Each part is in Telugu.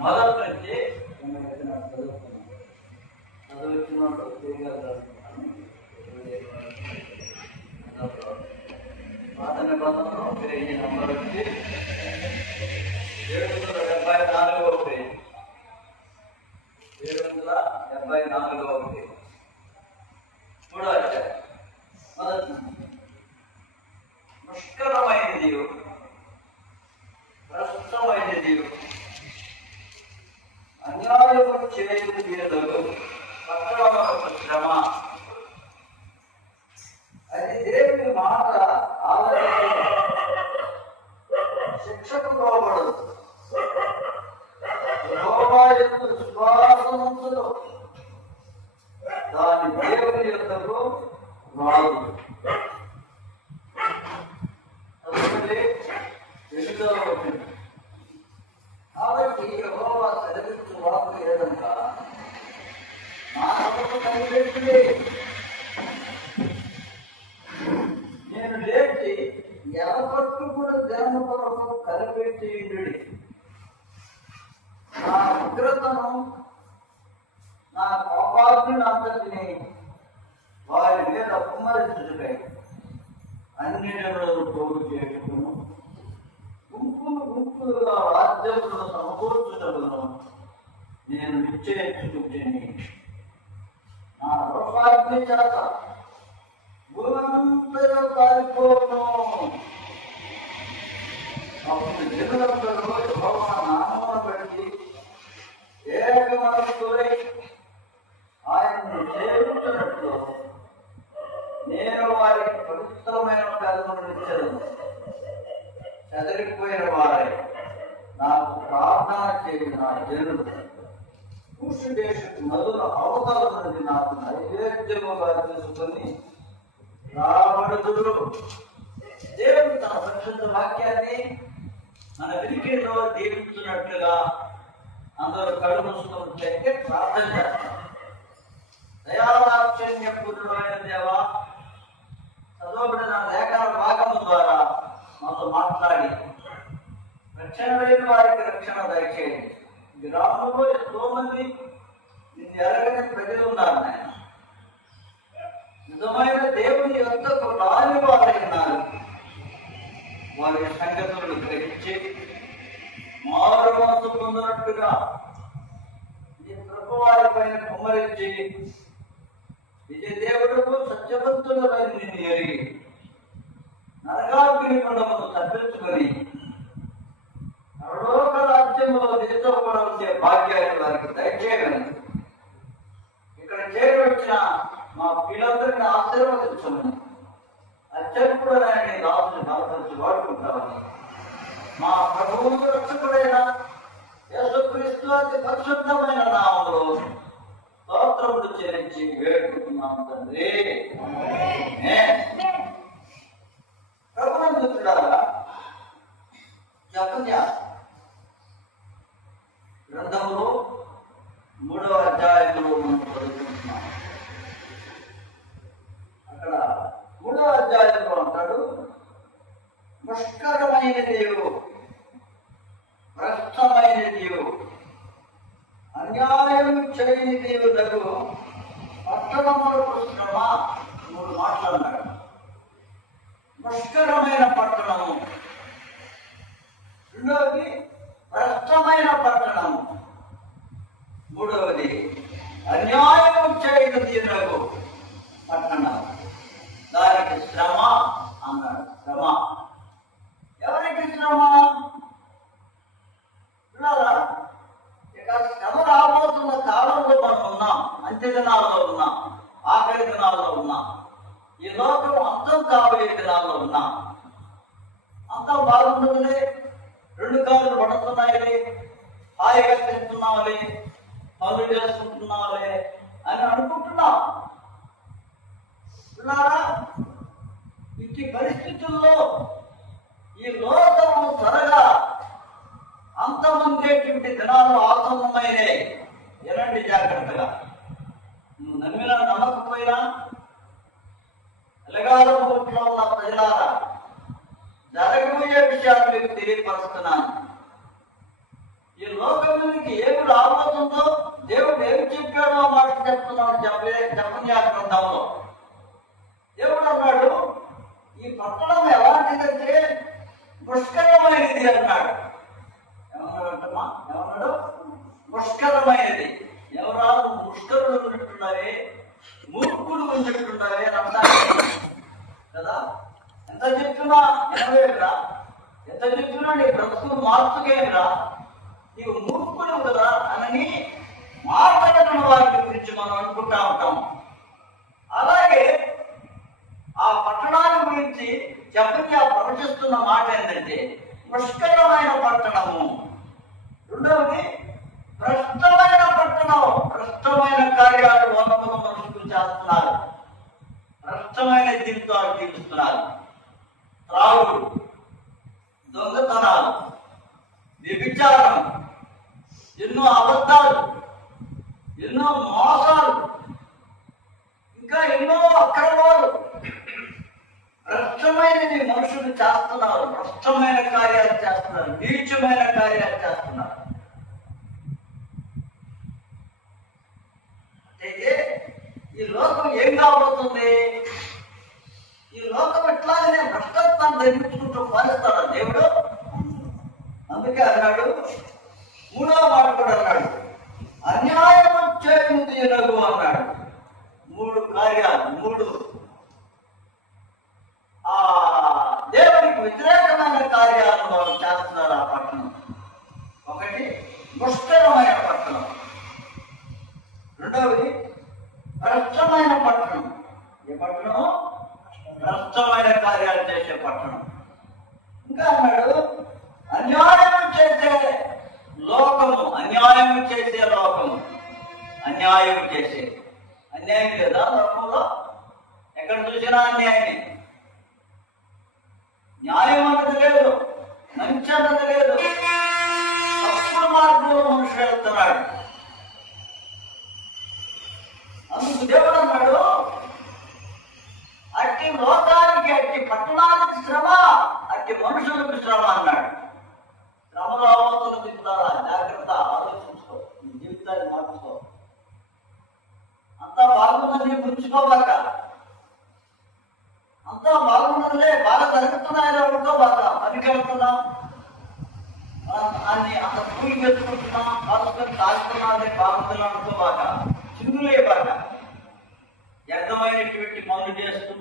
మొదటి నుంచి చదువుతున్నాను పాత నిబంధనలో ఈ నంబర్ వచ్చి 774వ పేజీ 774వ పేజీ మూడో అధ్యాయం మొదటి ముష్కరమైనది భ్రష్టమైనది అన్యాయము చేయదు తీరదు పట్టణము శ్రమ అది దేవుని మాట శిక్షకు లోబడదు విశ్వాసముందులో దాని దేవుని యొద్దకు రాదు. కాబట్టి యెహోవా సెలవిచ్చు వాక్కు ఏదనగా నా సభకు కనిపెట్టుడి, నేను లేచి ఎలపట్టుకున్న జనము కొరకు కనిపెట్టియుడి. నా ఉగ్రతను నా కోపాగ్ని అంతటిని వారి మీద కుమ్మరించుటకై అన్ని జనులను పోగు చేసుకును, గుంపులు గుంపులుగా రాజ్యములను సమకూర్చుటకును నేను నిశ్చయించుకుంటేని. నా రోషాగ్ని చేత భూమంతయు కాలిపోను. అప్పుడు జనులందరూ యెహోవా నామమును బట్టి ఏక మనస్సులై ఆయనను సేవించున్నట్లు నేను వారికి పవిత్రమైన కర్మను ఇచ్చాను. చెదరిపోయిన వారై నాకు ప్రార్థన చేసిన జనులు కూషు దేశపు నదుల అవతల నుండి నాకు నైవేద్యముగా తీసుకొని రాబడుదురు. దేవుడు తన పరిశుద్ధ వాక్యాన్ని మన వినికిడిలో దీవించున్నట్లుగా అందరూ కళ్ళు మూసుకుంటే ప్రార్థన చేస్తారు. దయాదాక్షిణ్యపూర్ణమైన దేవా, చదవబడిన లేఖన భాగము ద్వారా మనతో మాట్లాడి రక్షణ లేని వారికి రక్షణ దయచేయండి. గ్రామంలో ఎంతో మంది నిన్ను ఎరగని ప్రజలు ఉన్నారు నాయన. నిజమైన దేవుని యొద్దకు రాని వారైనారు. వారి సంగతులను గ్రహించి మారు మనసు పొందినట్టుగా నీ కృప వారి పైన కుమ్మరించి విజయదేవుడుకు సత్యవంతులమైన నిన్ను ఎరిగి నరకాగ్ని కొండమును తప్పించుకొని పరలోక రాజ్యములో నిలిచబడి ఉండే భాగ్యాన్ని వారికి దయచేయమని ఇక్కడ చేరవచ్చిన మా పిల్లలందరినీ ఆశీర్వదించమని అత్యద్భుతమైన దాసుని బలపరిచి వాడుకుంటామని మా ప్రభువు రక్షకుడైన యేసుక్రీస్తు అతి పరిశుద్ధమైన నామములో స్తోత్రములు చెల్లించి వేడుకుంటున్నాం తండ్రి. ప్రభునందులారా, జెఫన్యా గ్రంథములో 3వ అధ్యాయంలో మనం చదువుకుంటున్నాం. అక్కడ 3వ అధ్యాయంలో అంటాడు, ముష్కరమైన దేవు, భ్రష్టమైన దేవు, అన్యాయం చేయని దేవులకు పట్టణములకు శ్రమ. 3 మాట్లాడినాడు. ముష్కరమైన పట్టణము, రెండవది భ్రష్టమైన పట్టణము, మూడవది అన్యాయం చేయని దేవులకు పట్టణం. దానికి శ్రమ అన్నాడు. శ్రమ ఎవరికి శ్రమ? ఇక శ్రమ రాబోతున్న కాలంలో మనం ఉన్నాం. అంత్య దినాల్లో ఉన్నాం, ఆఖరి దినాల్లో ఉన్నాం. ఈ లోకం అంతం కాబోయే దినాల్లో ఉన్నాం. అంతం బాగుంటుంది, 2 కాళ్ళు పడుతున్నాయి, హాయిగా తింటున్నావులే, పనులు చేసుకుంటున్నావులే అని అనుకుంటున్నాం. ఇట్టి పరిస్థితుల్లో ఈ లోకము త్వరగా అంతమందేటువంటి దినాలు ఆసన్నమైనే. ఎలాంటి జాగ్రత్తగా నువ్వు నమ్మినా నమ్మకపోయినా ఎలగాల కోట్లో ఉన్న ప్రజలారా, జరగబోయే విషయాలు మీకు తెలియపరుస్తున్నాను. ఈ లోకమునికి కాబోతుందో దేవుడు ఏం చెప్పాడో మాట చెప్తున్నాడు జెఫన్యా గ్రంథంలో. దేవుడు అన్నాడు, ఈ పట్టణం ఎలాంటిదంటే పుష్కరమైనది అన్నాడు. ఏమన్నాడు? పుష్కరమైనది. ఎవరాలు ముష్కరులు ఉన్నట్టున్నారే, మూర్ఖులు ఉన్నట్టున్నారే అని అంటారు కదా. ఎంత చెప్తున్నా ఎనవేరా, ఎంత చెప్తున్నా నీ బ్రతుకు మార్చుకేరా, నీవు మూర్ఖుడు కదా అని మాట్లాడిన వారి గురించి మనం అనుకుంటా ఉంటాం. అలాగే ఆ పట్టణాల గురించి జెఫన్యా ప్రవచిస్తున్న మాట ఏంటంటే పుష్కరమైన పట్టణము. రెండవది భ్రష్టమైన పట్టణం. భ్రష్టమైన కార్యాలు వందల మనుషులు చేస్తున్నారు, భ్రష్టమైన జీవితాలు జీవిస్తున్నారు. త్రాగుడు, దొంగతనాలు, వ్యభిచారం, ఎన్నో అబద్ధాలు, ఎన్నో మోసాలు, ఇంకా ఎన్నో అక్రమాలు, భ్రష్టమైనవి మనుషులు చేస్తున్నారు. భ్రష్టమైన కార్యాలు చేస్తున్నారు, నీచమైన కార్యాలు చేస్తున్నారు. అయితే ఈ లోకం ఏం కాబోతుంది? ఈ లోకం ఇట్లాగనే భ్రష్టత్వాన్ని ధరించుకుంటూ పాలిస్తాడా దేవుడు? అందుకే అన్నాడు, మూడవ మాట కూడా అన్నాడు, అన్యాయం చేయుది ఎనగు అన్నాడు. మూడు కార్యాలు, మూడు దేవునికి వ్యతిరేకమైన కార్యాలను వాళ్ళు చేస్తున్నారు ఆ పట్టణం. ఒకటి పుష్కరమైన పట్టణం, రెండవది భ్రష్టమైన పట్టణం. ఏ పట్టణం? భ్రష్టమైన కార్యాలు చేసే పట్టణం. ఇంకా అన్నాడు, అన్యాయం చేసే లోకము. అన్యాయం చేసే లోకము, అన్యాయం చేసే. అన్యాయం లేదా లోకంలో? ఎక్కడ చూసినా అన్యాయమే. న్యాయం అన్నది లేదు, మంచి అన్నది లేదు. తప్పుడు మార్గంలో మనుషులు వెళ్తున్నాడు. అందుకు దేవుడు అన్నాడు, అట్టి లోకానికి, అట్టి పట్టణానికి శ్రమ, అట్టి మనుషులకు శ్రమ అన్నాడు. శ్రమ రాబోతున్న చెప్తారా? జాగ్రత్త, ఆలోచించుకో, నీ జీవితాన్ని మార్చుకో. అంతా బాగుందని పుంచుకోబాక. అంతా బాగున్నదిలే, బాగా జరుగుతున్నాయని అనుకో బాగా. పనికి వెళ్తున్నాం, అన్ని అంత పూలు పెట్టుకుంటున్నాం, కాసుకొని తాగుతున్నానే బాగుంటున్నాం అనుకో బాగా. చిందులే బాగా వ్యర్థమైనటువంటి పనులు చేస్తూ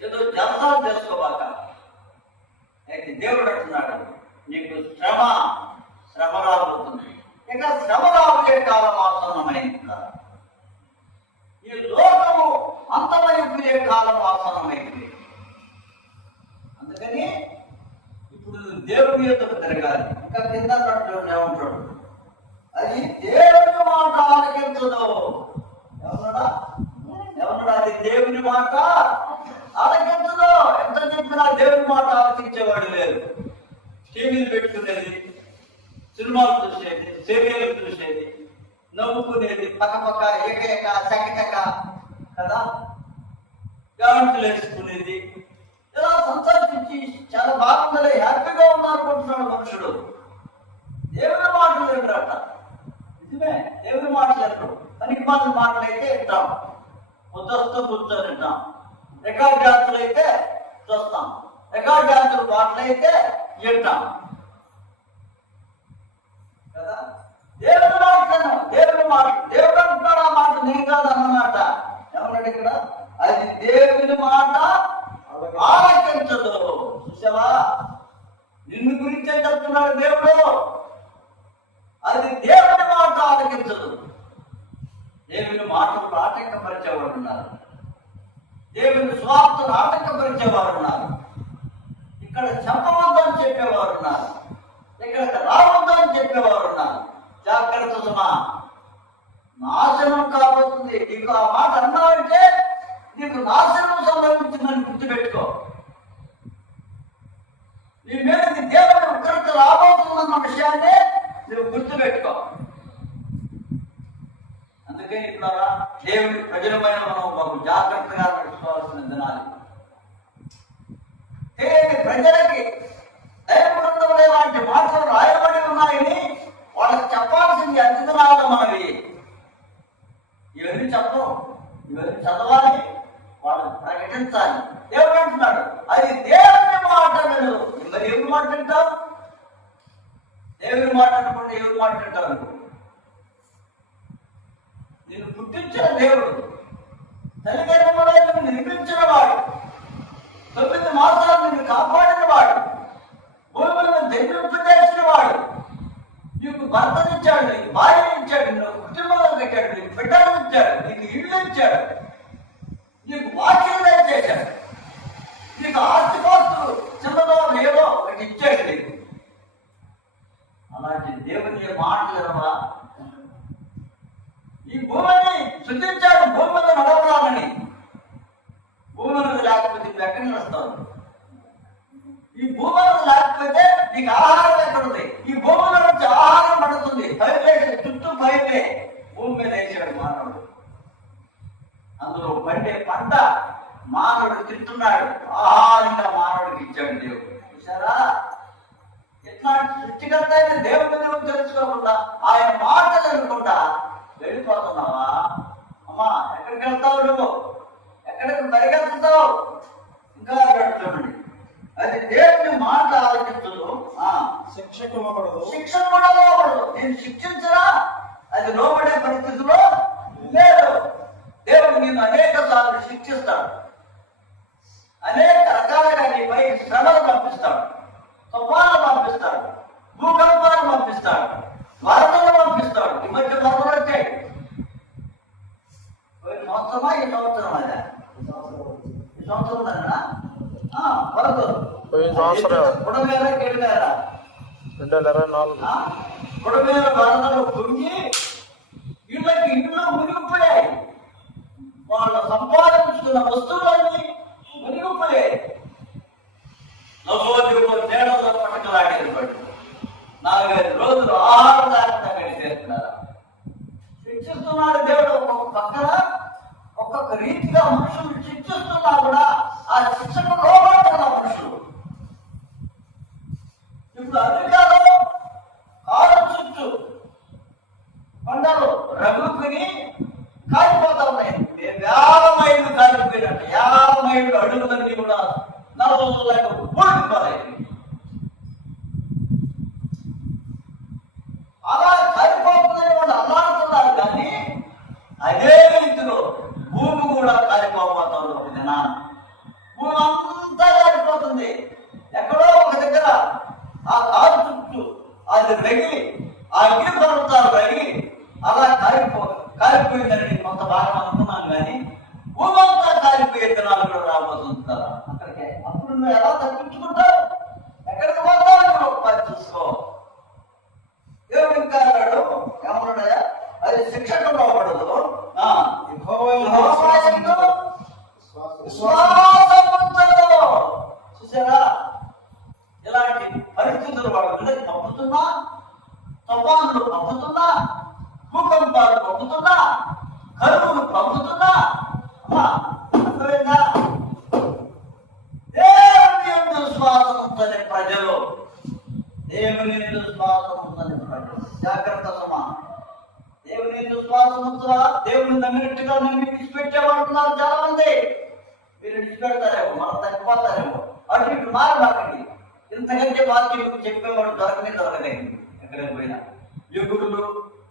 ఏదో జలసాలు చేసుకోబాక. అయితే దేవుడు అంటున్నాడు, నీకు శ్రమ రాబోతుంది. ఇక శ్రమ రాబోయే కాలం ఆసన్నమైంది. ఈ లోకము అంతమైపోయే కాలం ఆసన్నమైంది. అందుకని ఇప్పుడు దేవుని యొద్దకు తిరగాలి. ఇంకా కింద ఏమంటాడు, అది దేవుని మాట ఆలకించదు. ఏమన్నాడా? అది దేవుని మాట ఆలకించదు. ఎంత చెప్పినా దేవుని మాట ఆలకించేవాడు లేదు. టీవీలు పెట్టుకునేది, సినిమాలు చూసేది, సీరియల్ చూసేది, నవ్వుకునేది, పక్క ఏకైక చకచక కదా, గాంట్లు వేసుకునేది, ఇలా సంతోషించి చాలా బాగుంది, హ్యాపీగా ఉన్నారనుకుంటున్నాడు మనుషుడు. దేవుని మాటలు వినరట. నిజమే, దేవుని మాటలు వినరు. పనికి మాటలు మాటలైతే వింటాం, ఉద్దస్తూ కూర్చొని వింటాం. రికార్డ్ డాన్సులు అయితే చూస్తాం, రికార్డ్ డాన్సులు మాటలైతే వింటాం కదా. దేవుని మాటలను, దేవుని మాట, దేవుడు అంటున్నాడు ఆ మాట, నేను కాదు అన్నమాట. ఏమన్నాడు ఇక్కడ? అది దేవుని మాట ఆలకించదు. చూసావా, నిన్ను గురించే చెప్తున్నాడు దేవుడు. అది దేవుని మాట ఆలకించదు. దేవుని మాటలు ఆటంకపరిచేవారు ఉన్నారు, దేవుని స్వార్థను ఆటంకపరిచేవారు ఉన్నారు. ఇక్కడ చెప్పవద్దని చెప్పేవారు ఉన్నారు, ఇక్కడికి రావద్దని చెప్పేవారు ఉన్నారు. జాగ్రత్త సుమా, నాశనం కాబోతుంది. నీకు ఆ మాట అన్నావంటే నీకు నాశనం సంభవించిందని గుర్తుపెట్టుకో. నీ మీద దేవుని ఉగ్రత రాబోతుందన్న విషయాన్ని నువ్వు గుర్తుపెట్టుకో. అందుకే ఇక్కడ దేవుడి ప్రజలమైన మనం బాబు జాగ్రత్తగా నడుచుకోవాల్సిన దినాలు. ప్రజలకి దైవ గ్రంథంలో లాంటి మాటలు రాయబడి ఉన్నాయని వాళ్ళకి చెప్పాల్సింది అన్ని దినాలు వచనాలు మనవి. ఇవన్నీ చెప్పం, ఇవన్నీ చదవాలి, వాళ్ళు ప్రకటించాలి. దేవుడు అంటున్నాడు అది దేవుని మాట వినరు. మరి ఎవరి మాట వింటావు? దేవుని మాట అనుకుంటే ఎవరి మాట వింటావు? నిన్ను పుట్టించిన దేవుడు, తల్లిదండ్రుల నిర్మించిన వాడు, 9 మాసాలు నిన్ను కాపాడిన వాడు, భూములను జన్మింపజేసిన వాడు, నీకు భర్తనిచ్చాడు, నీకు భార్యనిచ్చాడు, నీకు కుటుంబాలను పెట్టాడు, నీకు బిడ్డలను ఇచ్చాడు, నీకు ఇల్లు ఇచ్చాడు, నీకు వాక్యం చేశాడు, నీకు ఆస్తిపాస్తులు చిన్నదో లేదో ఒకటి ఇచ్చాడు నీకు. అలాంటి దేవుని మాటలు ఎరవా? ఈ భూమిని సృజించాడు భూమి మీద నడవడాలని. భూమి మీద లేకపోతే నువ్వు ఎక్కడి నుంచి వస్తావు? ఈ భూమి మీద లేకపోతే నీకు ఆహారం ఎక్కడుంది? ఈ భూమిలో నుంచి ఆహారం పడుతుంది. పైపే చుట్టూ పైపే భూమి మీద వేసాడు మానవుడు. అందులో పండే పంట మానవుడు తింటున్నాడు, ఆహారంగా మానవుడికి ఇచ్చాడు దేవుడు. చూసారా? ఇట్లాంటి సృష్టికర్త అయిన దేవుడిని నువ్వు తెలుసుకోకుండా ఆయన మాటలు అనుకుంటా వెళ్ళిపోతున్నావా? అమ్మా, ఎక్కడికి వెళ్తావు నువ్వు? ఎక్కడికి పరిగెత్తుతావు? ఇంకా చూడండి, అది దేవుని మాట ఆలోచిస్తుడు. శిక్ష కూడా లోబడదు. నేను శిక్షించరా? అది లోబడే పరిస్థితిలో లేదు. దేవుడు నేను అనేక సార్లు శిక్షిస్తాడు, అనేక రకాలుగా నీపై శ్రమలు పంపిస్తాడు, తుఫాను పంపిస్తాడు, భూకంపాలు పంపిస్తాడు, వరదలు పంపిస్తాడు. ఈ మధ్య వరదలు వచ్చాయి. సంవత్సరమా ఈ సంవత్సరం అదే ఈ సంవత్సరం వరదలు కుడమేర కెడిమేర 2024 కుడమేర వరదలు పొంగి ఇళ్ళకి ఇంట్లో మునిగిపోయాయి. వాళ్ళు సంపాదించుకున్న వస్తువులన్నీ మునిగిపోయాయి. తేడాలో పట్టకలాడేది పట్టు 4-5 రోజులు ఆహారం లేకుండా గడిచేస్తున్నారు. శిక్షిస్తున్నాడు దేవుడు. ఒక్కొక్క పక్కన ఒక్కొక్క రీతిగా మనుషులు శిక్షిస్తున్నా కూడా ఆ శిక్షకు లోబడుతున్న మనుషులు. ఇప్పుడు అమెరికాలో కారు చుట్టూ కొండలు రగులుకుని కాలిపోతా ఉన్నాయి. 50 మైళ్ళు కాలిపోయినట్టు 50 మైళ్ళు అడుగులన్నీ కూడా నల్లలేక ఊడిపోతాయి. అలా కాలిపోతుందని వాళ్ళు అల్లాడుతున్నారు. కానీ అదే రీతిలో భూమి కూడా కాలిపోతుంది. ఒక దినాన భూమి అంతా కాలిపోతుంది. ఎక్కడో ఒక దగ్గర ఆ కారు చుట్టూ అది రగిలి, ఆ అగ్ని పర్వతాలు రగిలి అలా కాలిపోయిందని కొంత భాగం అనుకున్నాను. కానీ భూమి అంతా కాలిపోయే దినాలు కూడా రాబోతుంది కదా అక్కడికే. అప్పుడు నువ్వు ఎలా తప్పించుకుంటావు? ఎక్కడికి పోతావు? నువ్వు ఒకసారి చూసుకో. దేవుడు ఇంకా అన్నాడు, ఏమన్నాడా? అది శిక్షకు లోబడదు. చూసారా? ఇలాంటి పరిస్థితులు వాడు వీళ్ళకి పంపుతున్నా, తుఫానులు పంపుతున్నా, భూకంపాలు పంపుతున్నా, కరువులు పంపుతున్నా. అర్థమైందా? దేవుని యందు విశ్వాసం ఉందని ప్రజలు, దేవుని యందు విశ్వాసం ఉందని ప్రజలు. జాగ్రత్త సమా. దేవుని యందు విశ్వాసం ఉంచురా. దేవుని నమ్మినట్టుగా నమ్మి విడిచిపెట్టేవాడుతున్నారు చాలా మంది. మీరు విడిచిపెడతారేమో, మనం తగ్గిపోతారేమో. అటు ఇటు మారబాకండి. ఇంతకంటే వాక్యం చెప్పేవాడు దొరకలేదు. ఎక్కడికి పోయినా యుగులు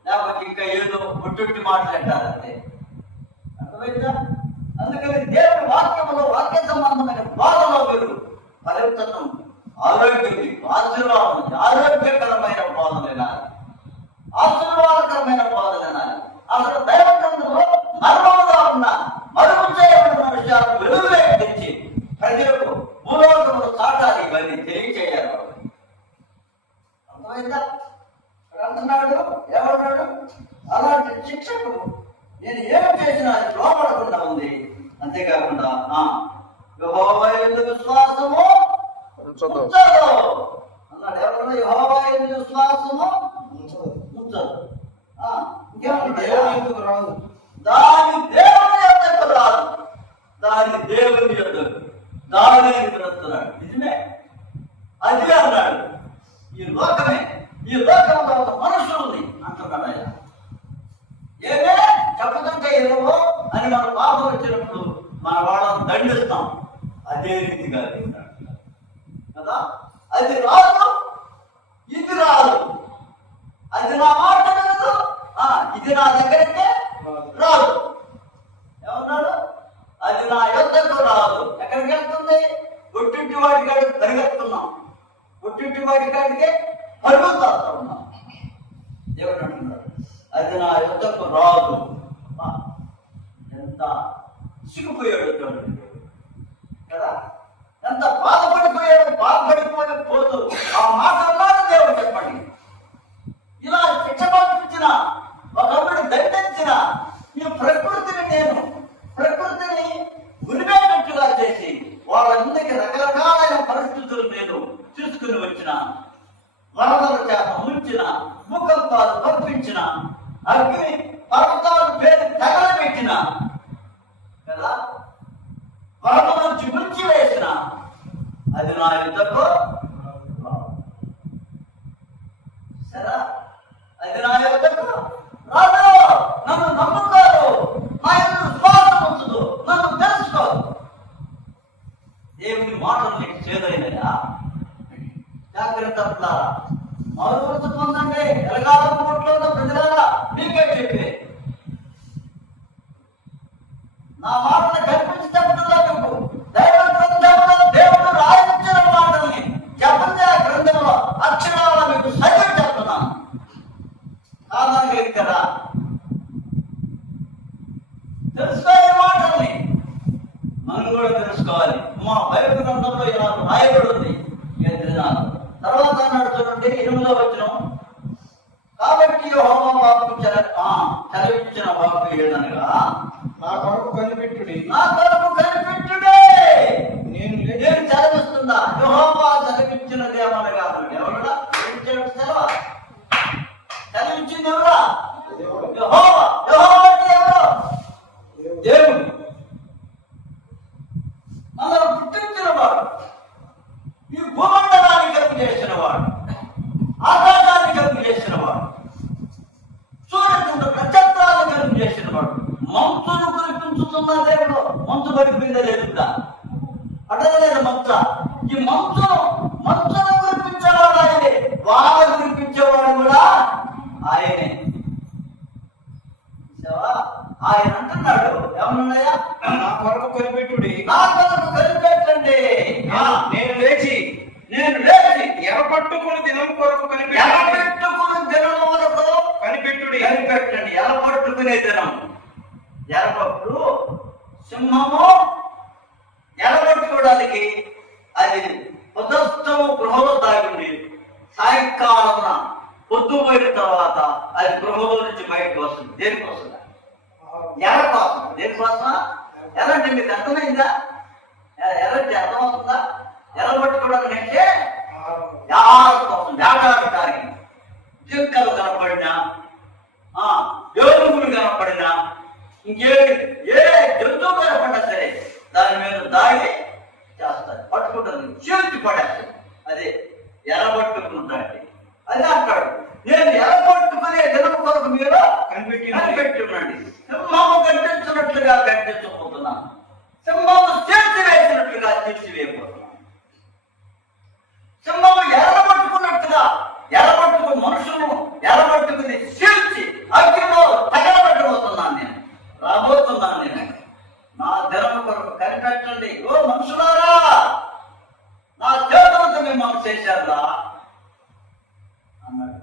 లేకపోతే ఇంకా ఏదో ఒట్టి మాట్లాడతారు అంతే. అర్థమైందా? అందుకని దేవుని వాక్యంలో వాక్య సంబంధమైన బాధలో మీరు పరివర్తనం, ఆరోగ్యం, ఆశీర్వాదం, ఆరోగ్యకరమైన బాధలేనా, ఆశీర్వాదకరమైన బాధలేనా? అసలు దైవ గ్రంథంలో మర్మముగా ఉన్న మరుగు చేయబడిన విషయాలు వెలుగులోకి తెచ్చి ప్రజలకు భూలోకంలో చాటాలి. ఇవన్నీ తెలియచేయాలి. అర్థమైందా? అంటున్నాడు, ఏమన్నాడు? అలాంటి శిక్షకు నేను ఏం చేసినా అది లోపడకుండా ఉంది. అంతేకాకుండా యెహోవా యందు విశ్వాసము ఉంచదు అన్నాడు. ఎవరు? యెహోవా యందు విశ్వాసము ఉంచదు. ఇంకేమంటాడు? రాదు. దాని దేవుని యొద్దకు రాదు. దాని దేవుని యొద్దకు దాని విరుస్తున్నాడు. నిజమే, అది అన్నాడు. ఈ లోకమే, ఈ లోకంలో ఒక మనుషుల్ని అంటున్నాడు ఆయన. చేయలేవో అని మన పాపం వచ్చినప్పుడు మన వాళ్ళని దండిస్తాం. అదే రీతిగా కదా, అది రాదు ఇది రాదు, అది నా మాట వినదు, ఇది నా దగ్గరికి రాదు. ఏమన్నాడు? అది నా యొద్దకు రాదు. ఎక్కడికి వెళ్తుంది? ఒట్టింటి వాటి కాడికి పరిగెత్తున్నాం, ఒట్టింటి వాటి కాడికి పరుగుతా ఉన్నాం. దేవుడు అంటున్నాడు అది నా యొద్దకు రాదు. ఎంత సిగ్గుపోయాడు కదా, ఎంత బాధపడిపోయాడు. బాధపడిపోయి పోతూ ఆ మాట అన్నాడు దేవుడు. చెప్పండి, ఇలా శిక్ష పంపించిన ఒకప్పుడు దండించిన ఈ ప్రకృతిని నేను ప్రకృతిని గురిపేటట్టుగా చేసి వాళ్ళ ముందుకి రకరకాలైన పరిస్థితులు నేను తీసుకుని వచ్చిన, వరదల చేత ముంచిన, భూకంపాలు పంపించిన, అగ్ని పర్వతాలు పేరు తగలబెట్టిన కదా, వరద నుంచి ముంచి వేసిన, అది నా యుద్ధకు సరే, అది నా యుద్ధకు రాదు. నన్ను నమ్ముకోరు, నా యొక్క విశ్వాసం ఉంచదు, నన్ను తెలుసుకోరు. దేవుని మాటలు నీకు చేదైనయా? జాగ్రత్త పడాలా, మరువృత్తి పొందండి. ఎలగాలం కోట్లో ఉన్న ప్రజలారా మీకే చెప్పే నా మాటలు కనిపించి చెప్పడంలో మీకు దైవ గ్రంథంలో దేవుడు రాయించిన మాటల్ని చెప్పండి. ఆ గ్రంథంలో అక్షరాల మీకు సైతం చెప్తున్నాను. కారణంగా కదా తెలుసుకోవాలి మాటల్ని, మనం కూడా తెలుసుకోవాలి. మా బైబిల్ గ్రంథంలో ఇలా రాయబడి ఉంది. తర్వాత అన్నాడు చూడండి 8వ వచనం, కాబట్టి యెహోవా వాక్కు చదివించిన వాక్కు ఏదనగా నా కొరకు కనిపెట్టుడి, నా కొరకు కనిపెట్టుడే. నేను చదివిస్తుందా? యెహోవా చదివించినది ఏమనగా ఎవరుడా చదివించింది? ఎవరా? యెహోవా. యెహోవా అంటే ఎవరు? దేవుడు. మనల్ని పుట్టించిన వాడు, ఈ భూమండలాన్ని కలుగు చేసిన వాడు, ఆకాశాన్ని కలుగు చేసిన వాడు, సూర్యుడు నక్షత్రాలను కలుగు చేసిన వాడు, మంచును కురిపించుతున్న దేవుడు. మంచు పడిపోయిందా లేదు కదా, అటలేదు మంచ. ఈ మంచును కురిపించేవాడు ఆయనే, వాన కురిపించేవాడు కూడా ఆయనే. ఆయన అంటున్నాడు ఏమన్నాయా? నా కొరకు కనిపెట్టుడి, నా కొరకు కనిపెట్టండి. నేను లేచి ఎరపట్టుకుని దినం కొరకు ఎరపెట్టుకుని దినం వరకు కనిపెట్టుడి. కనిపెట్టండి. ఎరపట్టుకునే దినం. ఎరపట్టు సింహము ఎరపట్టుకోవడానికి అది ఉదస్తము గృహలో దాగుండి సాయంకాలమున పొద్దుపోయిన తర్వాత అది గృహలో నుంచి బయటకు వస్తుంది. దేనికోసం? ఎర కోసం. దేనికోసం? ఎలాంటి మీకు అర్థమైందా? ఎలాంటి అర్థమవుతుందా? ఎర పట్టుకోవడానికి అంటే వేటాడటానికి. జింకలు కనపడినా, ఏనుగులు కనపడినా, ఏ జంతువు కనపడినా సరే దాని మీద దాడి చేస్తారు, పట్టుకుంటుంది, చేతి పడేస్తుంది. అదే ఎరబట్టుకుంటాండి. అదే అంటాడు, నేను ఎరబట్టుకునే దినం కొరకు మీరు కనిపెట్టుండండి. సింహము కనిపించినట్లుగా కనిపించబోతున్నాను, సింహము తీర్చివేసినట్లుగా తీర్చివేయబోతున్నాను. సింహము ఎరబట్టుకున్నట్టుగా ఎరబట్టుకుని మనుషులను ఎరబట్టుకుని చీల్చి అగ్నిలో తగలబెట్టబోతున్నాను. నేను రాబోతున్నాను. నేను నా దినం కొరకు కనిపెట్టండి. ఓ మనుషులారా, నా చేతులతో మిమ్మల్ని చేశారా అన్నాడు.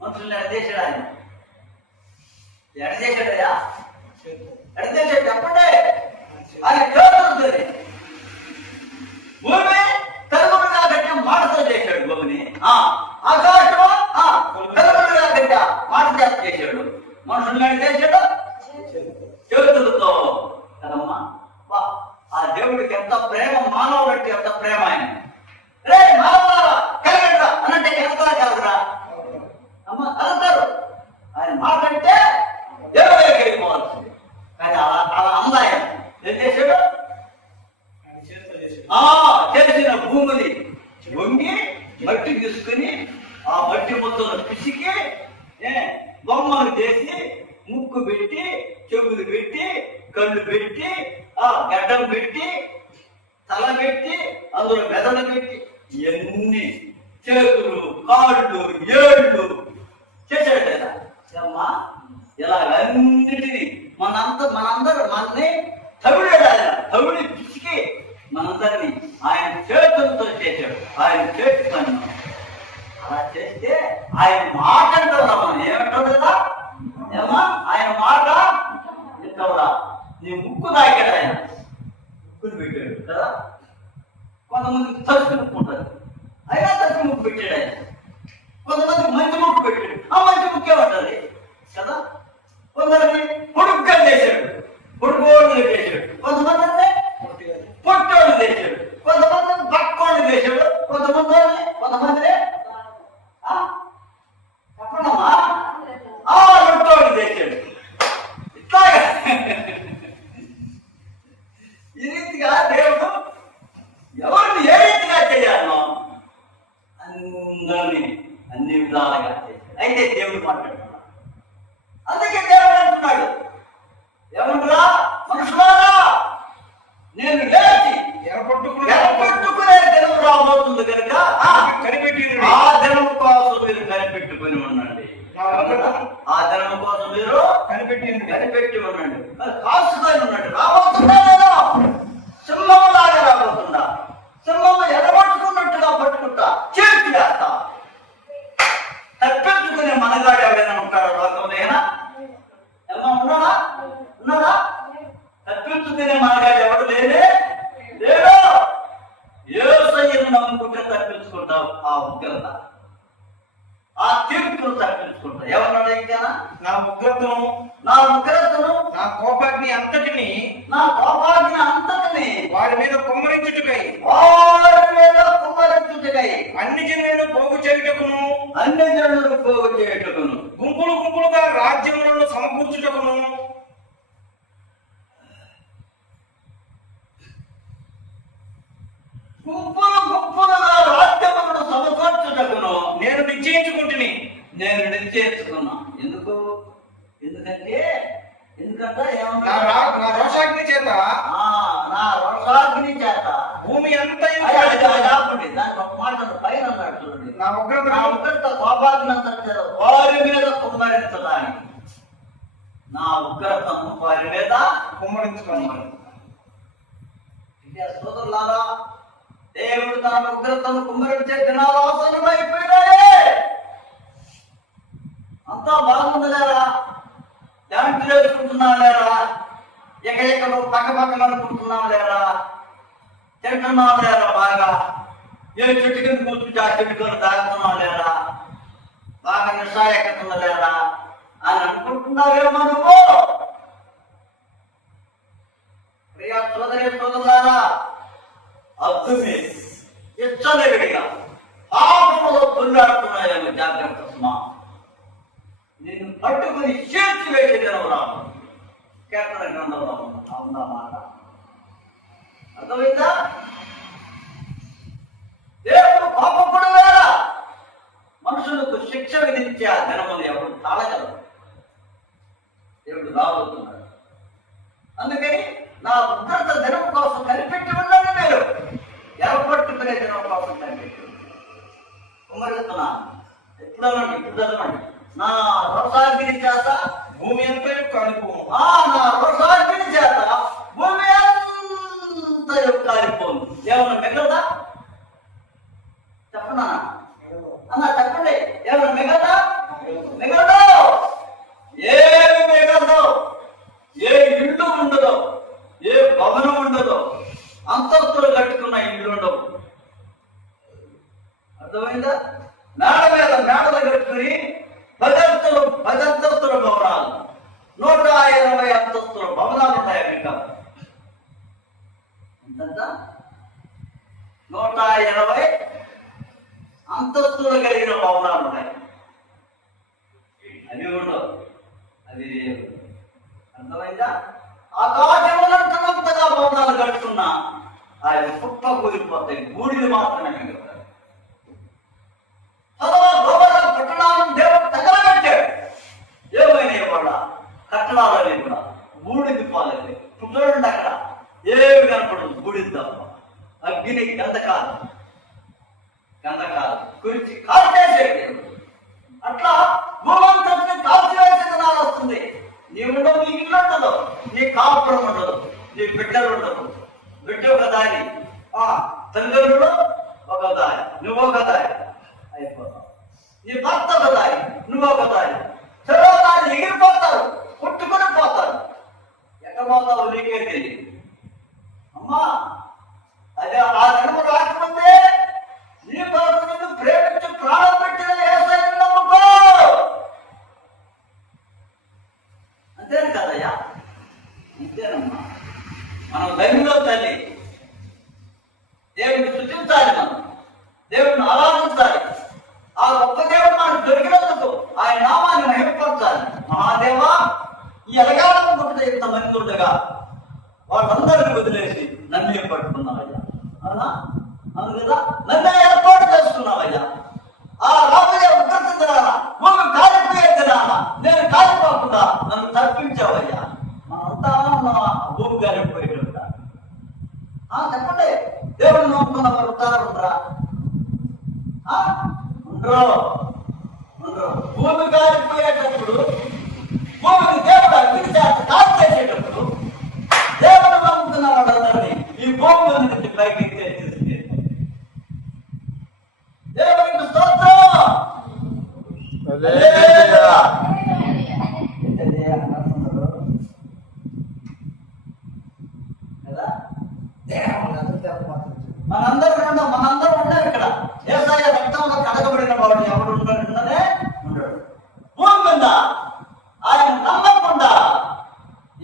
మనుషుల్ని ఎడదేశాడు ఆయన. ఎడదేశాడయా? ఎడదేశాడు చెప్పండి. ఆయన చేతులతో భూమి కలుగుడుగా కట్టిన మాటతో చేశాడు. భూమిని ఆకాశము కలుగుడుగా కట్ట మాట చేత చేశాడు. మనుషుల్ని ఎడదేశాడు చేతులతో కదమ్మా. ఆ దేవుడికి ఎంత ప్రేమ, మానవుడికి ఎంత ప్రేమ. ఆయన రే మానవులారా కలిగడరా అనంటే కలుగుతా కాదురా అమ్మ కలుగుతారు. ఆయన మాట అంటే దేవుడే వెళ్ళిపోవాల్సింది. కానీ అలా అందాయ ఏం చేశాడు? చేసిన భూమిని వంగి మట్టి తీసుకుని ఆ మట్టి మొత్తం పిసికి బొమ్మను చేసి ముక్కు పెట్టి, చెవులు పెట్టి, కళ్ళు పెట్టి, గడ్డం పెట్టి, తల పెట్టి, అందులో మెదడు పెట్టి, ఇవన్నీ చేతులు, కాళ్ళు, ఏళ్ళు చేశాడు కదా అమ్మా. ఇలాగన్నిటినీ మనందరూ మనని తవిడాడు ఆయన, తవిడి పిసికి మనందరినీ ఆయన చేతులతో చేశాడు. ఆయన చేతి పని అలా చేస్తే ఆయన మాట అంటారా, మనం ఏమంటావు కదా ఏమా, ఆయన మాట వింటావురా. నీ ముక్కు తాకాడు ఆయన, ముక్కులు పెట్టాడు కదా. కొంతమందికి తలుసు ముక్కుంటారు, అయినా తలుసు ముక్కు పెట్టాడు ఆయన. కొంతమందికి మంచి ముక్కు పెట్టాడు, ఆ మంచి ముక్కే ఉంటుంది కదా. కొందరిని పొడుగ్గా చేశాడు, పొడుగోళ్ళు చేశాడు. కొంతమంది అంటే పొట్టోళ్ళు చేశాడు, కొంతమంది బక్కోళ్ళు చేశాడు, కొంతమందిని చెప్పడమ్మా లొట్టోళ్ళు చేశాడు. ఇట్లాగా ఈ రీతిగా దేవుడు ఎవరిని ఏ రీతిగా చేయాలో అందరినీ అన్ని విధాలుగా చేశాడు. అయితే దేవుడు మాట్లాడుతున్నాడు. అందుకే దేవుడు అంటున్నాడు, ఏమంటున్నా మనుషులారా, నేను లేచి ఎరపెట్టుకునే దినం రాబోతుంది కనుక కనిపెట్టి ఆ దినం కోసం మీరు కనిపెట్టుకుని ఉండండి. ఆ దినం కోసం మీరు కనిపెట్టి ఉండండి. కాసుకొని ఉండండి. రాబోతుందా లేదా? సింహం లాగా రాబోతుందా? సింహం ఎడబట్టుకున్నట్టుగా పట్టుకుంటా చేతి వేస్తా. తప్పించుకునే మనగాడు ఎవరైనా ఉంటాడు లోకంలో? ఏమన్నా ఉన్నాడా? తప్పించుకునే మనగాడు ఎవడు లేడు. యేసయ్యను నమ్ముకుంటే తప్పించుకుంటావు ఆ ఉగ్రత, ఆ తీర్పును తప్పించుకుంటావు. ఏమన్నాడు ఇంకా? నా ఉగ్రతను, నా కోపాగ్ని అంతటిని వారి మీద కుమ్మరించుటకై అన్ని జనులను పోగు చేయుటకును గుంపులు గుంపులుగా రాజ్యములను సమకూర్చుటకును నేను నిశ్చయించుకున్నా. ఎందుకంటే నా రోషాగ్ని చేత భూమి అంతా దానికి ఒక మాట పైన అన్నాడు చూడండి, నా ఉగ్రత కోపాగ్నంతా వారి మీద కుమ్మరించడానికి, నా ఉగ్రతను వారి మీద కుమ్మరించుకున్నాను. సోదరులారా, దేవుడు తన ఉగ్రతను కుమ్మరించే దినాలు అవసరమైపోయినాయే. అంతా బాగుంది లేరా? డ్యాన్స్ వేసుకుంటున్నావు లేరా? ఎక్కడెక్కడో పక్కపక్కన అనుకుంటున్నావు లేరా? తింటున్నావు లేరా? బాగా ఏ చెట్టు కింద కూర్చుంటే ఆ చెట్టు కింద దాగుతున్నావు లేరా? బాగా నిషా ఎక్కుతున్నా లేరా అని అనుకుంటున్నావేమో నువ్వు. ప్రియా సోదరులారా, అద్దుని ఇచ్చలేవిడిగా పాపములో పుల్లాడుతున్నాయేమో, జాగ్రత్త సుమా. నిన్ను పట్టుకుని చేర్చి వేసే దినం రాదు. కీర్తన గ్రంథంలో ఉందా మాట? అర్థమైందా? దేవుడు కోపపడు వేళ మనుషులకు శిక్ష విధించే ఆ దినములు ఎవరు తాళగలరు? దేవుడు రాబోతున్నాడు. అందుకని నా ఉగ్రత దినం కోసం కనిపెట్టి ఉండండి. మీరు ఎరపట్టుకునే దినం కోసం కనిపెట్టి కుమ్మరిస్తున్నాను. ఎప్పుడనండి, ఇప్పుడు చదవండి. నా రోషాగ్ని చేత భూమి అంతా కాలిపోను. నా రోషాగ్ని చేత భూమి అంతా కాలిపోను. ఏమన్నా మిగలదా? చెప్పనా అన్న, చెప్పండి. ఏమన్నా మిగలదా? మిగలదు. ఏమి మిగలదు. ఏ ఇల్లు ఉండదు, ఏ భవనం ఉండదు, అంతస్తులు కట్టుకున్న ఇల్లు ఉండవు. అర్థమైందా? మేడ మీద మేడలు కట్టుకుని 10 అంతస్తుల భవనాలు, 120 అంతస్తుల భవనాలు ఉన్నాయి అమెరికా. ఎంత? 120 అంతస్తులు కలిగిన భవనాలు ఉన్నాయి. అవి ఉండవు, అది లేవు. అర్థమైందా? ఆకాశములంతగా భవనాలు కట్టుకున్నా ఆయన కుప్ప కూలిపోతాయి, బూడిది మాత్రమే మిగులుతాయి. పట్టణాలను దేవుడు తగలబెట్టాడు. ఏమైనా వాళ్ళ కట్ట అట్లా భూమంతటిని కాల్చివేసే దినాలు వస్తుంది. నీ ఉండవు, నీ ఇల్లు ఉండదు, నీ కాపురం ఉండదు, నీ బిడ్డలు ఉండదు. బిడ్డ ఒక దారి, తల్లిదండ్రులు ఒక దారి, నువ్వు ఒక దారి అయిపోతావు. నీ భర్త ఒక దారి, నువ్వు ఒక దారి. చెరో దారి ఎగిరిపోతారు, కొట్టుకుని పోతారు. ఎక్కడ పోతావు నీకే తెలియదు. అమ్మా అదే ఆ జన్మ రాకముందే నీ కొరకు నిన్ను ప్రేమించి ప్రాణం పెట్టిన యేసయ్యను నమ్ముకో. అంతేనా కదయ్యా? అంతేనమ్మా. మనం ధైర్యంలో తల్లి దేవుడిని స్తుతించాలి, మనం దేవుడిని ఆరాధించాలి. ఆ గొప్ప దేవుడు మనకు దొరికినందుకు ఆయన నామాన్ని మహిమపరచాలి. మహాదేవా, ఈ ఎలగాలను పుట్టిన ఇంతమంది ఉండగా వాళ్ళందరినీ వదిలేసి నన్ను పట్టుకున్నావయ్యా. అవునా? అవును కదా? నన్నే ఏర్పాటు చేసుకున్నావయ్యా. ఆ రాబోయే ఉగ్రత దినాన, భూమి కాలిపోయే దినాన నేను కాలిపోకుండా నన్ను తప్పించావయ్యా. మనంతా ఉన్నావా భూమి కాలిపోయేటప్పుడు? చెప్పండి, దేవుడు నమ్ముకున్న వారు ఉంటారా? ఉండరు. భూమి కాలిపోయేటప్పుడు, భూమిని దేవుడు అగ్ని చేత కాల్చేసేటప్పుడు దేవుడు నమ్ముకున్న వాళ్ళందరినీ ఈ భూమి నుంచి పైకి ఎత్తేసి దేవునికి స్తోత్రం. మనందరూ ఉన్నాం ఇక్కడ. యేసయ్య రక్తంలో కడగబడిన వాడు ఎవడు ఉండనే ఉండడు. భూమి మీద ఆయన నమ్మకుండా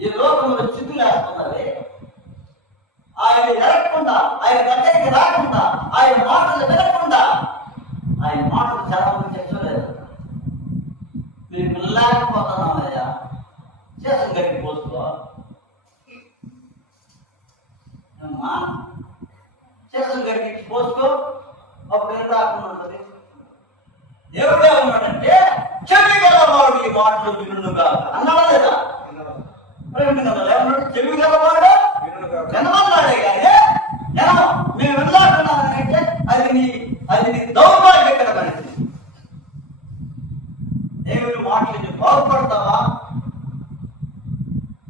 ఈ లోకంలో చిక్కులేస్తున్నది. ఆయన ఎరగకుండా, ఆయన దగ్గరికి రాకుండా, ఆయన మాటలు వినకుండా, ఆయన మాటలు చాలా మంది చెప్పలేదు. మీరు పిల్లలేకపోతున్నామయ్యా, చేసం గడికి పోసుకో. చేసం గడికి పోసుకో, అప్పుడు ఏం రాకుండా ఉంటుంది. దేవుడు ఏమన్నాడంటే, చెవి గలవాడు ఈ మాటలు వినుగా అన్నాడా లేదా? ఏమన్నాడు? చెవి గలవాడు వినమన్నాడే కానీ మేము వినలాడుతున్నానంటే అది నీ దౌర్భాగ్యకరమైనది. దేవుని మాటలు బాగుపడతావా?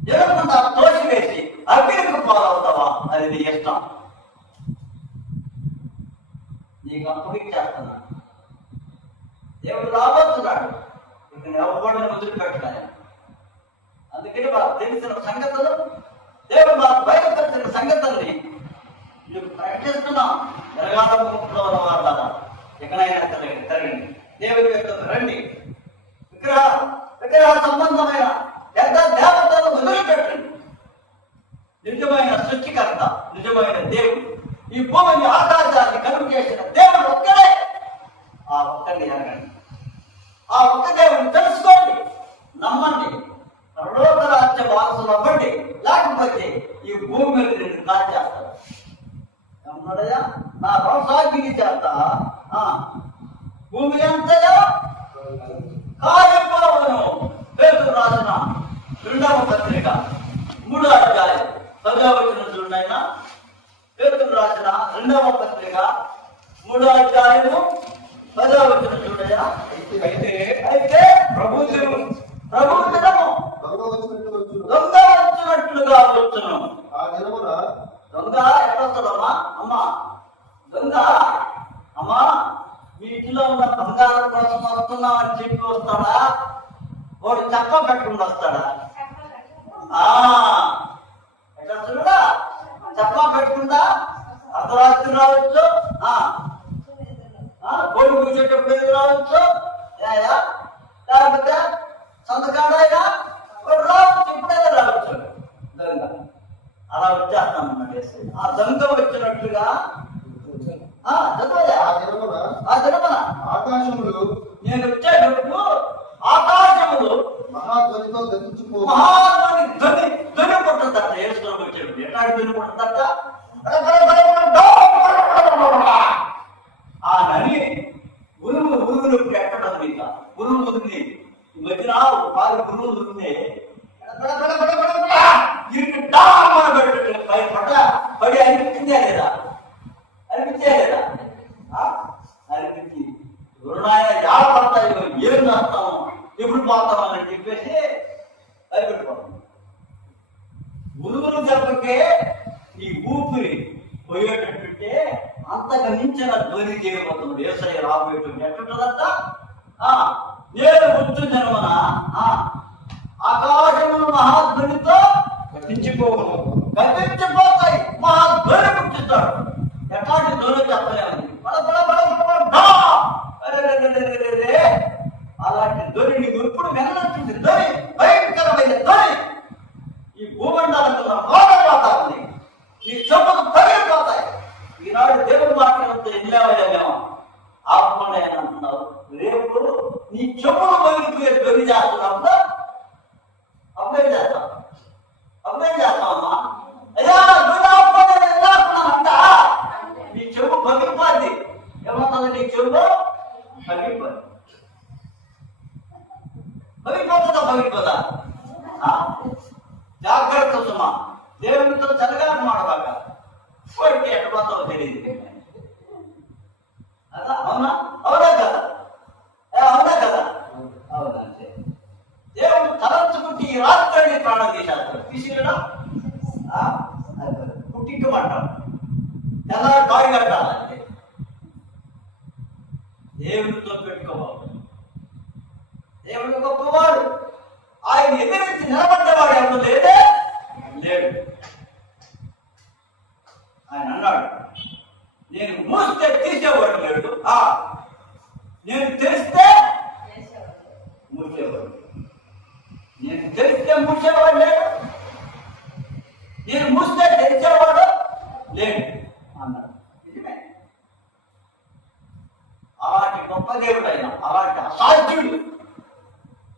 జరగకుండా తోసివేసి అగ్నికి పాలవుతావా? అది నీ ఇష్టం. నీకు అప్పగిచ్చేస్తున్నా. దేవుడు రాబోతున్నాడు. ఇక ఎవరిని వదిలిపెట్టలేదు. అందుకని మాకు తెలిసిన సంగతులు, దేవుడు మాకు బయటపరిచిన సంగతుల్ని మీకు ప్రకటిస్తున్నాం. ఎరగాలంలో ఉన్న వాళ్ళ ఎక్కడైనా తరగండి, దేవుడి యొక్క రండి. విగ్రహ సంబంధమైన పెద్ద దేవతలను వదిలిపెట్టండి. నిజమైన సృష్టికర్త, నిజమైన దేవుడు, ఈ భూమిని ఆకాశాన్ని కలుగు చేసిన దేవుడు ఒక్కడే. ఆ ఒక్కడిని ఎరగండి, ఆ ఒక్క దేవుడిని తెలుసుకోండి, నమ్మండి. పరలోక రాజ్య వారసులు అవ్వండి. లేకపోతే ఈ భూమి మీద నేను కాల్చేస్తాను. అమ్మడయ్యా, నా రోషాగ్ని చేత భూమి అంతయా కాలిపోవును. పేతురు రాసిన 2వ పత్రిక 3వ అధ్యాయం 10వ వచనం చూడండి. పేతురు రాసిన 2వ పత్రిక 3వ అధ్యాయము 10వ వచనం చూడయ్యా. అయితే ప్రభు దినము దొంగ వచ్చినట్లుగా వచ్చును. దొంగ ఎక్కడొస్తాడమ్మా? అమ్మా దొంగ, అమ్మా మీ ఇంటిలో ఉన్న బంగారం కోసం వస్తున్నామని చెప్పి వస్తాడా? వాడు చెప్ప పెట్టుకుని వస్తాడా? ఎక్కడ చెప్ప పెట్టుకుందా? అర్ధరాత్రి రావచ్చు, గోడు కూర్చేటప్పుడు రావచ్చు, లేకపోతే సంతకాడైనా రావచ్చు, ఎప్పుడైనా రావచ్చు. దొంగ అలా వచ్చేస్తామన్నాడు. ఆ దొంగ వచ్చినట్లుగా ఆకాశములు నేను వచ్చేటప్పుడు ఆకాశములు మహాధ్వనితో గతించిపో. ధ్వని పుట్టుందట. ఏసులోకి వచ్చేటప్పుడు ఎట్లాంటి ధ్వని పుట్టుందట? ఆ నని ఉరుములు ఎక్కడం ఇక ఉరుముంది మధ్యన పాలు గురువులు ఉంది. పడి అనిపించిందే లేదా? అనిపించే లేదా? అనిపించి నాయన ఎలా పడతాయో ఏం చేస్తాము ఎప్పుడు పోతామని చెప్పేసి భయపెట్టుకోవాలి. గురువులు చెప్పకే ఈ ఊపిరి పోయేటట్టుంటే అంతగా మించిన ధ్వని చేయబోతుంది. వ్యవసాయ రాబోయేటువంటి ఎట్టుంటుందంట, నేను కూర్చుందనమన ఆకాశమును మహాధ్వనితో కట్టించిపోతాయి. మహాధ్వని పుట్టిస్తాడు. ఎట్లాంటి ధ్వని చెప్పలేమని అలాంటి ధ్వని నీకు ఎప్పుడు విననట్టుంది. ధ్వని భయంకరమైన ధ్వని ఈ భూమండలంలో మోగపోతాయి. ఈ చెప్పులు పగిలిపోతాయి. ఈనాడు దేవుడు మాట్లాడుతూ వెళ్ళామో ఆపకుండా అని అంటున్నావు. రేపు నీ చెప్పులు పగిలిపోయే ధ్వని చేస్తున్నప్పుడు అప్పుడేం చేస్తావు? అప్పుడేం చేస్తావమ్మా? అయ్యా అంట నీ చెవు పగిలిపోద్ది. ఏమవుతుంది? నీ చెవు పగిలిపోద్ది. పగిలిపోతుందా? పగిలిపోదా? జాగ్రత్త సుమా. దేవునితో చల్లగా మాడబాక. వాడికి ఎట్ట పోతావో తెలియదు. అదా అవునా? అవునా కదా? అవునా కదా? అవునా? అంటే దేవుడు తలంచుకుంటే ఈ రాత్రి ప్రాణం తీశాడు. తీసిరా పుట్టింకమంటాడు. ఎలా బావి కట్టాలంటే దేవుడితో పెట్టుకోవాలి. దేవుడు గొప్పవాడు. ఆయన ఎదిరించి నిలబడ్డవాడు ఎవరు లేదే లేడు. ఆయన అన్నాడు, నేను మూస్తే తీసేవాడు లేడు, నేను తెరిస్తే మూసేవాడు. నేను తెరిస్తే మూసేవాడు లేడు, నేను మూస్తే తెరిచేవాడు లేడు అన్నాడు. నిజమే. అలాంటి గొప్ప దేవుడు అయినా, అలాంటి అసాధ్యుడు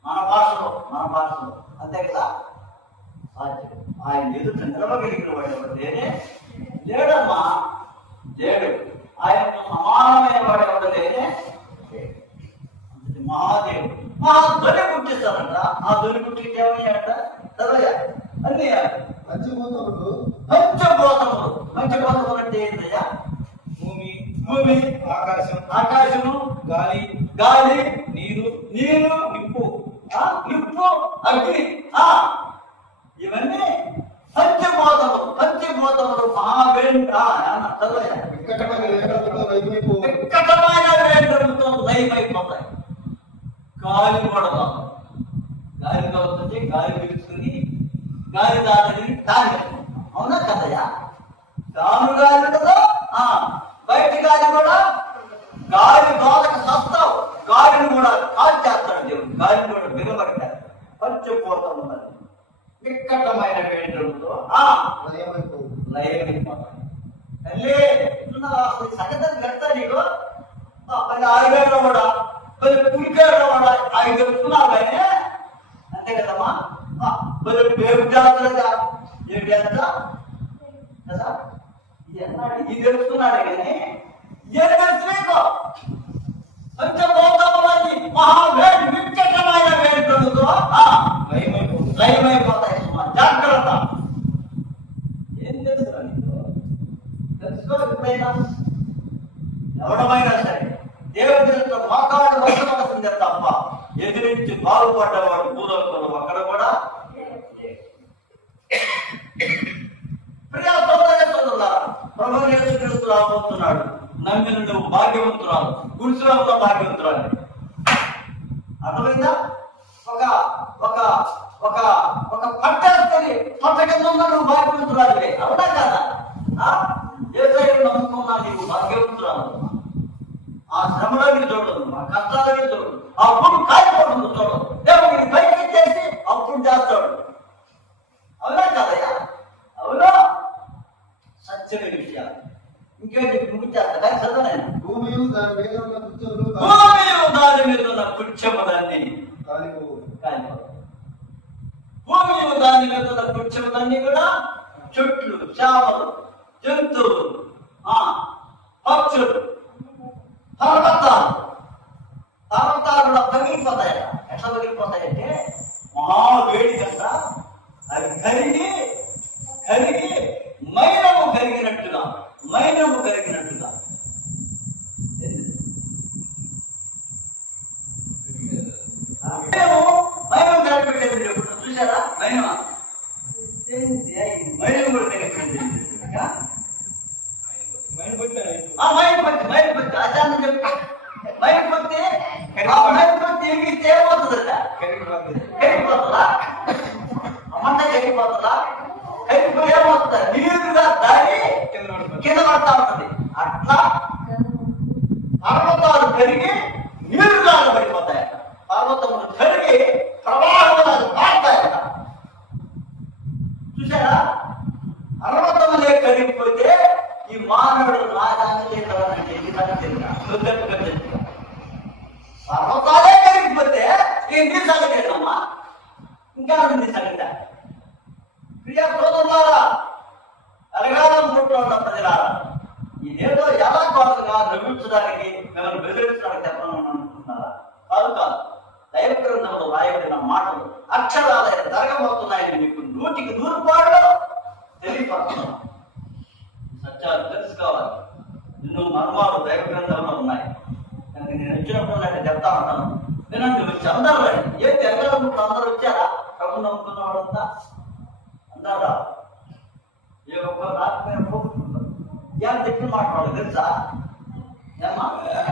మన భాషలో అంతే కదా సాధ్యుడు. ఆయన ఎదుట నిలవగలిగిన వాడు లేనే లేడమ్మా, లేడు. ఆయనకు సమానమైన వాడు ఎవడు లేనే మహాదేవుడు. ధ్వని పుట్టిస్తారంట. ఆ ధ్వని పుట్టించేమయ్యాట చదవయ్యా అన్నీ పంచభూతములు అంటే ఏంటయ్యా? భూమి, ఆకాశము, గాలి, నీరు, నిప్పు, అగ్ని. ఇవన్నీ పంచభూతములు వికటమైన వేంద్రముతో లయమైపోతాయి. గాలి కూడా గాలి అవుతుంది. గాలి పీల్చుకుని గాలి దాని గాలి. అవునా కదయ్యా? గాను గాలి కదా. బయట గాలి కూడా గాలి దోదకు సస్తావు. గాలిని కూడా కాల్చేస్తాడు దేవుడు. గాలిని కూడా బిగబడతాడు. పంచభూతములు వికటమైన వేంద్రముతో లయమైపోతాయి. తల్లి సంగతి పెడతా నీకు. అది ఆయుర్వేదం కూడా పులిపేరు కూడా అవి తెలుసుకున్నావు కానీ అంతే కదమ్మా. పేరు జాతరగా ఏంటి అంత కదా ఇది తెలుసుకున్నాడే కానీ ఏం తెలుసు నీకు? పంచభూతములన్నీ వికటమైన వేంద్రముతో లయమైపోతాయి. జాగ్రత్త. ఏం తెలుసు నీకు? తెలుసుకో. ఎప్పుడైనా ఎవడమైనా సరే దేవుడితో మాట్లాడవలసిందే తప్ప ఎదిరించి బాగుపడ్డవాడు భూలోకంలో అక్కడ కూడా. ప్రియ సోదరులారా, ప్రభువు యేసుక్రీస్తు రాబోతున్నాడు. నమ్మిన నువ్వు భాగ్యవంతురాలు, గురుసులంలో భాగ్యవంతురాలు. అర్థమైందా? ఒక ఒక ఒక ఒక పట్టేసుకొని పట్ట కింద ఉన్న నువ్వు భాగ్యవంతురాలివే. అవునా కదా? యేసయ్యను నమ్ముకున్నా నీవు భాగ్యవంతురాలు. ఆ శ్రమలని చూడదు, ఆ కష్టాలని చూడదు, ఆ భూమి కాలిపోతుంది చూడదు. దేవుడికి పైకి చేసి అప్పుడు చేస్తాడు. అవునా కదయ్యా? అవునా? సత్యమైన విషయాలు ఇంకేంటి ముగిచేస్తా చదవనైనా. భూమి దాని మీద ఉన్న పుచ్చములన్నీ కాలిపోవు. భూమి దాని మీద ఉన్న పుచ్చములన్నీ కూడా చెట్లు, చేపలు, జంతువులు, పక్షులు, పర్వతాలు కూడా పగిలిపోతాయట. ఎట్లా పగిలిపోతాయంటే మహావేడి కనుక అవి కరిగి మైనము కరిగినట్టుగా మైనమా? మైనం కూడా తెలియదు. మైనపత్తి ఆచారం చెప్తా. మైనపత్తి ఎగిరిస్తే ఏమవుతుందట? కరిగిపోతుందా? మంట కరిగిపోతుందా? కరిగిపోయి ఏమవుతుందా? నీరుగా దాడి కింద పడతా ఉంటుంది. అట్లా పర్వతాలు కరిగి నీరులాగా పడిపోతాయట. పర్వతములు కరిగి ప్రవాహములు మారుతాయట. చూసారా? పర్వతములే కరిగిపోతే ఈ మానవుడు నాశానికి పర్వతాలే కరిగిపోతే ఏంటి సంగతమ్మా? ఇంకా ఉంది సంగత. ప్రియ సోదరులారా, అలగాలం పుట్టిన ప్రజలారా, ఇదేదో ఎలా కాదుగా నవ్వించడానికి మిమ్మల్ని బెదిరించడానికి చెప్పాలని అనుకుంటున్నారా? కాదు కాదు. దైవ గ్రంథంలో రాయబడిన మాటలు అక్షరాలైన జరగబోతున్నాయని మీకు 100% తెలియపడుతున్నాను. సత్యాలు తెలుసుకోవాలి. ఎన్నో మర్మాలు దైవ గ్రంథంలో ఉన్నాయి. కానీ నేను వచ్చినప్పుడు అంటే చెప్తా ఉంటాను. వినండి, వచ్చి అందరూ రండి. ఏ తెగలనుకుంటున్న అందరూ వచ్చారా? ప్రభు నమ్ముకున్న వాళ్ళంతా అన్నారా? ఏ ఒక్క రాకపోయిన పోగొట్టుకుంటారు. ఇవాళ చెప్పిన మాట్లాడాలి తెలుసా? ఏమ్మా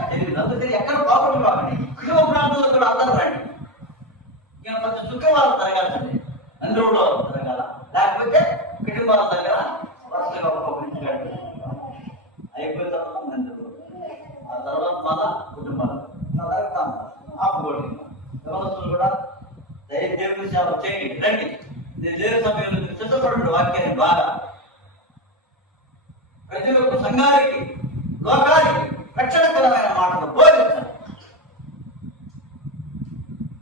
తెలియదు. అందుకని ఎక్కడ పోగొట్టుకోకండి. కుటుంబ ప్రాంతంలో కూడా అందరూ రండి. ఇక కొంచెం శుక్రవారం జరగాల్సింది, అందరూ జరగాల. లేకపోతే కుటుంబాల దగ్గర వరుసగా ఒక్కొక్కరించగండి అయిపోయిన తర్వాత మందిరు, ఆ తర్వాత మన కుటుంబాలు జరుగుతాం. ఆపుకోండి. యవనస్తులు కూడా దేవుడి సేవ చేయండి. రండి. దేవుడి సమయంలో సిద్ధపడండి. వాక్యాన్ని బాగా ప్రజలకు, సంఘానికి, లోకానికి రక్షణకరమైన మాటలు బోధించండి.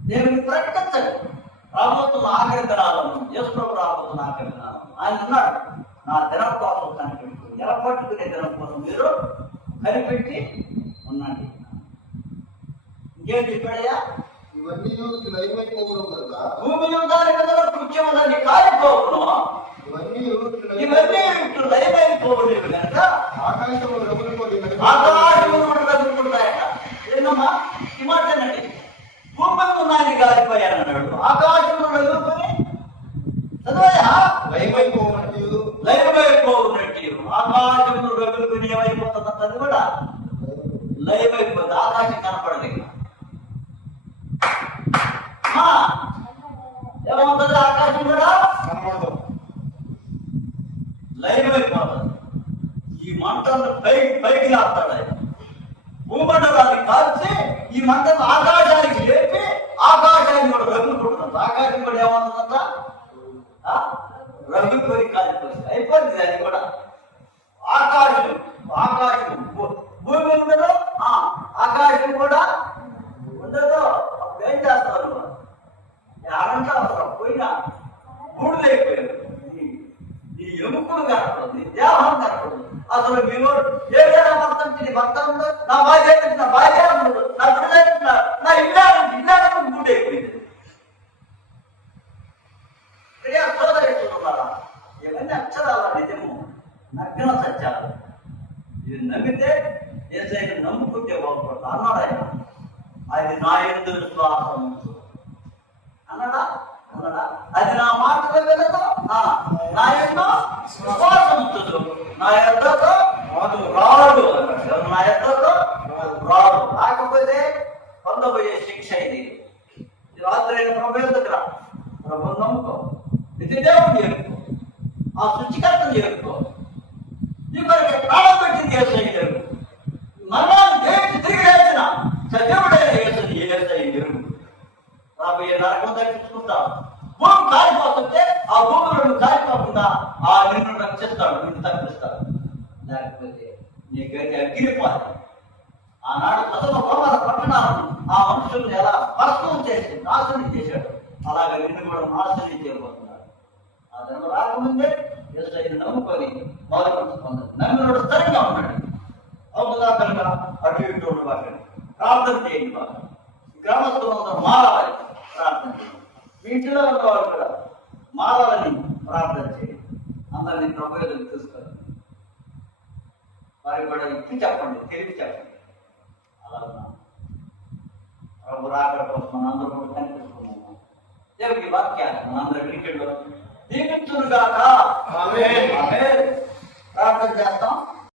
దేవుని ప్రకటించండి. రాబోతున్న ఆఖరి దినాలను, యేసు ప్రభు రాబోతున్న ఆఖరి దినాలను ఆయన అన్నాడు, నా దినం కోసం కనిపెట్టు, ఎలపట్టుకునే దినం కోసం మీరు కనిపెట్టి ఉండండి. ఇంకేం చెప్పాడయ్యా? ఇవన్నీ లైమైపోవడం కదా, భూమి దాని మీద కృత్యములన్నీ కాలిపోవును. ఇవన్నీ లయమైపోలేదు కనుక ఆకాశంలో ఆకాశములు రగులుకుంటాయట. ఏందమ్మా ఈ మాట అనండి? భూమి ఉన్నాయని గాలిపోయానన్నాడు. ఆకాశంలో రగులుకొని చదవయా? లైమైపోవనట్టు. ఆకాశంలో రగులుకొని ఏమైపోతుంది? అది కూడా లయమైపోతుంది. ఆకాశం కనపడదు. ఎలా ఉంటుంది ఆకాశం కూడా? కనపడదు. లయమైపోతుంది. ఈ మంటలను పైకి లాపుతాడు ఆయన. భూమండలాన్ని కాల్చి ఈ మంటలను ఆకాశానికి లేపి ఆకాశాన్ని కూడా రగులుకుంటున్నది. ఆకాశం కూడా ఏమవుతుందంట? రగులుకొని కాలిపోతుంది. అయిపోతుంది అది కూడా. ఆకాశం భూమి ఉండదు, ఆకాశం కూడా ఉండదు. అప్పుడు ఏం చేస్తారు? ఏమంటే అవసరం పోయినా బూడిదైపోయారు. నీ ఎముకలు కనపడదు, నీ దేహం కనపడదు. అసలు మీరు ఏ భర్త నీ భర్త ఉండదు, నా భార్య ఉండదు, నా బిడ్డ నా ఇల్లు బూడైపోయింది. సోదరిస్తున్నారా? ఇవన్నీ అక్షరాల నిజము, నగ్న సత్యాలు. ఇది నమ్మితే ఏసైనా నమ్ముకుంటే బాగుపడతా అన్నాడు ఆయన. అది నా యందు విశ్వాసం అన్నాడా? అది నా మాటలు వినదు, నా యందు విశ్వాసం ఉంచదు, నా యొద్దకు రాడు. నా యొద్దకు రాడు. రాకపోతే పొందబోయే శిక్ష ఇది. రాత్రి ప్రభు దగ్గర ప్రభు నమ్ముకో, ఇది దేవుడు చేరుకో, ఆ సృష్టికర్తను చేరుకో. ఇప్పటికే ప్రాణం పెట్టింది ఏసై ఎరుగు. మరణాన్ని దేనికి తిరిగి లేచిన సజీవుడైన ఏసై ఎరుగు. రాబోయే నరకం దర్శించుకుంటా. భూమి కాలిపోతుంటే ఆ భూములను కాలిపోకుండా ఆ నిన్ను రక్షిస్తాడు, నిన్ను తప్పిస్తాడు. లేకపోతే నీ గది అగ్గిరిపోదు. ఆనాడు ప్రథమ రోమన పట్టణాలను ఆ మనుషులను ఎలా భస్మం చేసి నాశనం చేశాడు, అలాగే నిన్ను కూడా నాశనం చేయబోతున్నాడు. ఆ దినం రాకముందే యేసయ్యను నమ్ముకొని మొదలుపెట్టుకుంది. నమ్మినోడు స్థిరంగా ఉన్నాడు. అవుతుందా కనుక అటు ఇటు బాగా ప్రార్థన చేయండి. బాగా గ్రామస్తులందరూ మారాలి, ప్రార్థన చేయండి. మీ ఇంటిలో ఉన్న వాళ్ళు కూడా మారాలని ప్రార్థన చేయండి. అందరినీ ప్రభు ఎదురు చూసుకోండి. వారికి కూడా ఇప్పి చెప్పండి, తెలిపి చెప్పండి. అలా ప్రభు రాకడ కోసం మనం అందరూ కూడా కనిపిస్తున్నాము. దేవుడి వాక్యాన్ని మనందరి వినికిడిలో దీవించునుగాక. ఆమేన్. ఆమేన్. ప్రార్థన చేస్తాం.